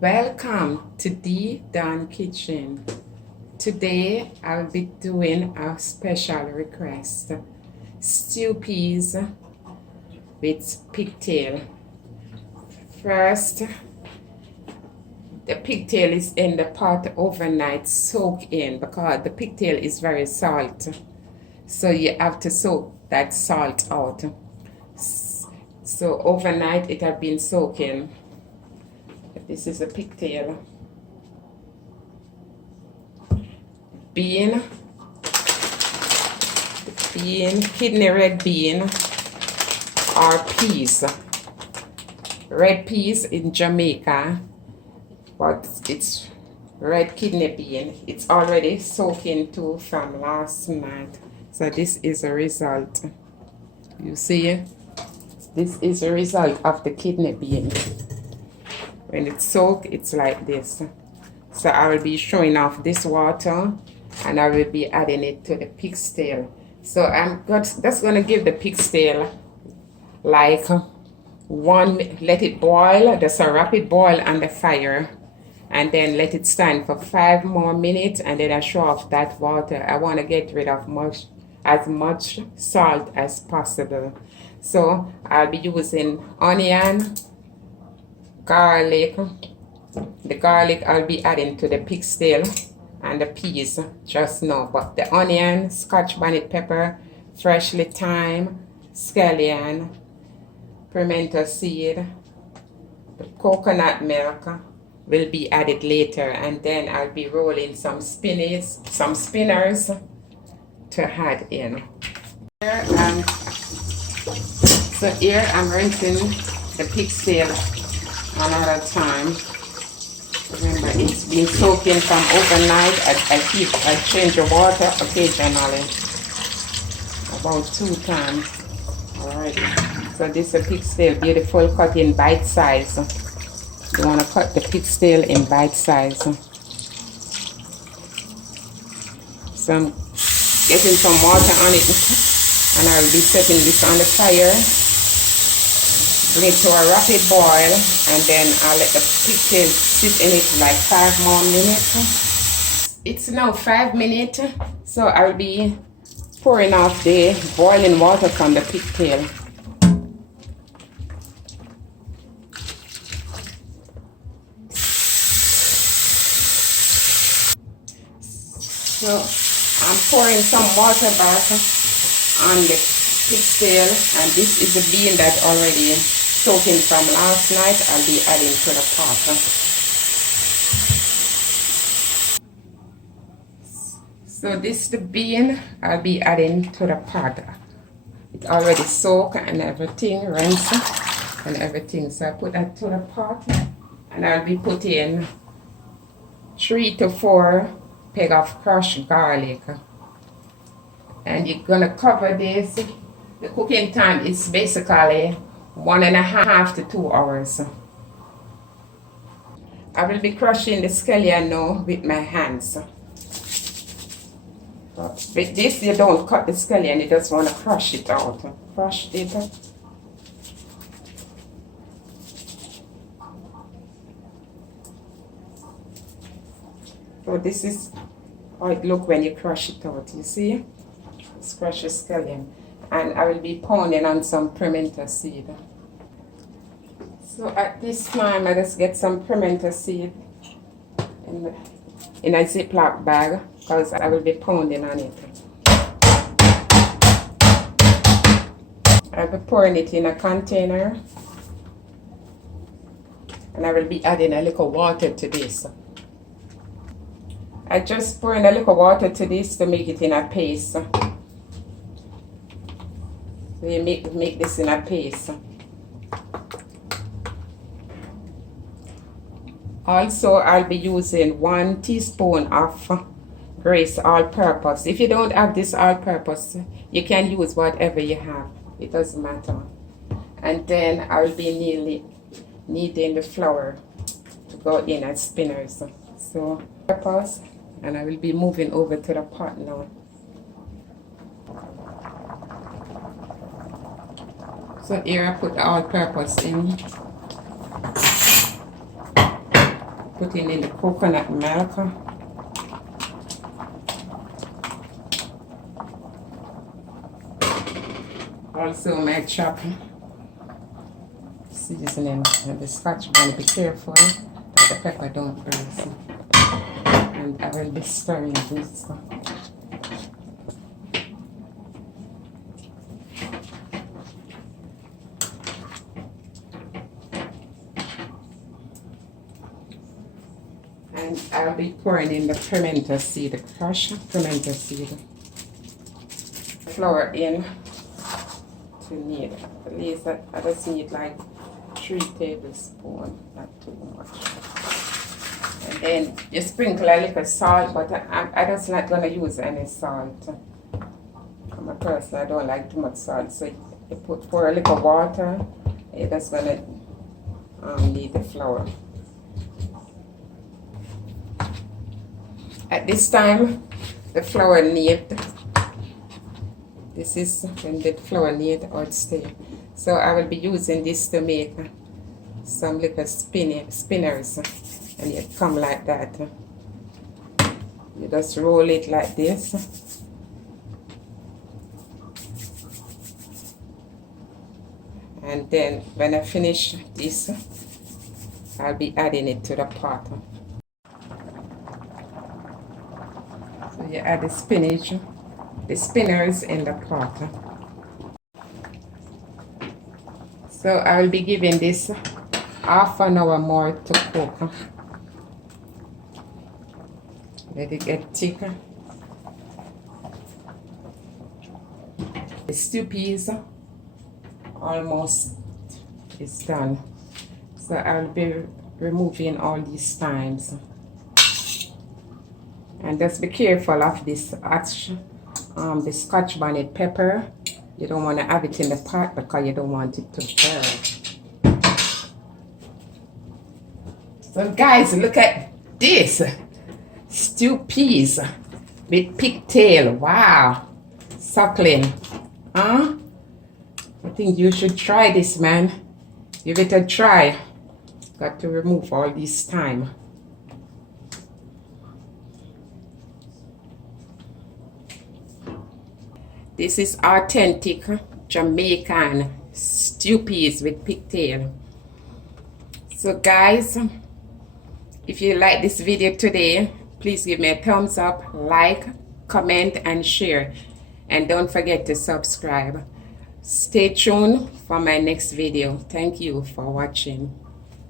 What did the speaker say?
Welcome to the Dawn Kitchen. Today I'll be doing a special request. Stew peas with pigtail. First, the pigtail is in the pot overnight soak in because the pigtail is very salt. So you have to soak that salt out. So overnight it has been soaking. This is a pigtail. Bean, kidney red bean, or peas. Red peas in Jamaica, but it's red kidney bean. It's already soaking too from last night. So this is a result. You see, this is a result of the kidney bean. When it's soaked, it's like this. So I will be showing off this water and I will be adding it to the pig's tail. So I'm just going to give the pig's tail like let it boil, just a rapid boil on the fire, and then let it stand for 5 more minutes, and then I show off that water. I want to get rid of as much salt as possible. So I'll be using onion, garlic. The garlic I'll be adding to the pig's tail, and the peas just now. But the onion, scotch bonnet pepper, freshly thyme, scallion, pimento seed, the coconut milk will be added later, and then I'll be rolling some spinners to add in. So here I'm rinsing the pig's tail another time. Remember, it's been soaking from overnight. I change the water occasionally, about 2 times already. So this is a pig's tail, beautiful, cut in bite size. You want to cut the pig's tail in bite size. So I'm getting some water on it, and I'll be setting this on the fire. Bring it to a rapid boil, and then I'll let the pigtail sit in it like 5 more minutes. It's now 5 minutes, so I'll be pouring off the boiling water from the pigtail. So I'm pouring some water back on the pigtail, and this is the bean that already soaking from last night. I'll be adding to the pot. So this is the bean I'll be adding to the pot. It already soaked and everything, rinsed and everything. So I put that to the pot, and I'll be putting 3 to 4 peg of crushed garlic. And you're gonna cover this. The cooking time is basically 1.5 to 2 hours. I will be crushing the scallion now with my hands. With this, you don't cut the scallion, you just want to crush it out. Crush it. So this is how it looks when you crush it out, you see? Let's crush the scallion. And I will be pounding on some pimento seed. So at this time, I just get some pimento seed in a Ziploc bag, because I will be pounding on it. I'll be pouring it in a container, and I will be adding a little water to this. I just pour in a little water to this to make it in a paste. So you make this in a paste. Also, I'll be using 1 teaspoon of grease all-purpose. If you don't have this all-purpose, you can use whatever you have. It doesn't matter. And then I'll be kneading the flour to go in as spinners. So, purpose, and I will be moving over to the pot now. So here I put the all-purpose in. putting in the coconut milk. Also my chopped seasoning and the scotch bonnet. Be careful that the pepper don't burst. And I will be stirring this. And I'll be pouring in the pimento seed, the crushed pimento seed. Flour in to knead. At least I just need like 3 tablespoons, not too much. And then you sprinkle a little salt, but I just not gonna use any salt. I'm a person, I don't like too much salt, so you pour a little water. You're just gonna knead the flour. At this time, the flour knead. This is when the flour knead or stay. So I will be using this to make some little spinners, and it come like that. You just roll it like this. And then when I finish this, I'll be adding it to the pot. So you add the spinach, the spinners in the pot. So I will be giving this half an hour more to cook. Let it get thicker. The stew peas almost is done. So I'll be removing all these thymes. And just be careful of this the scotch bonnet pepper. You don't want to have it in the pot because you don't want it to burn. So guys, look at this. Stew peas with pigtail. Wow. Suckling. Huh? I think you should try this, man. Give it a try. Got to remove all this thyme. This is authentic Jamaican stew peas with pigtail. So guys, if you like this video today, please give me a thumbs up, like, comment, and share. And don't forget to subscribe. Stay tuned for my next video. Thank you for watching.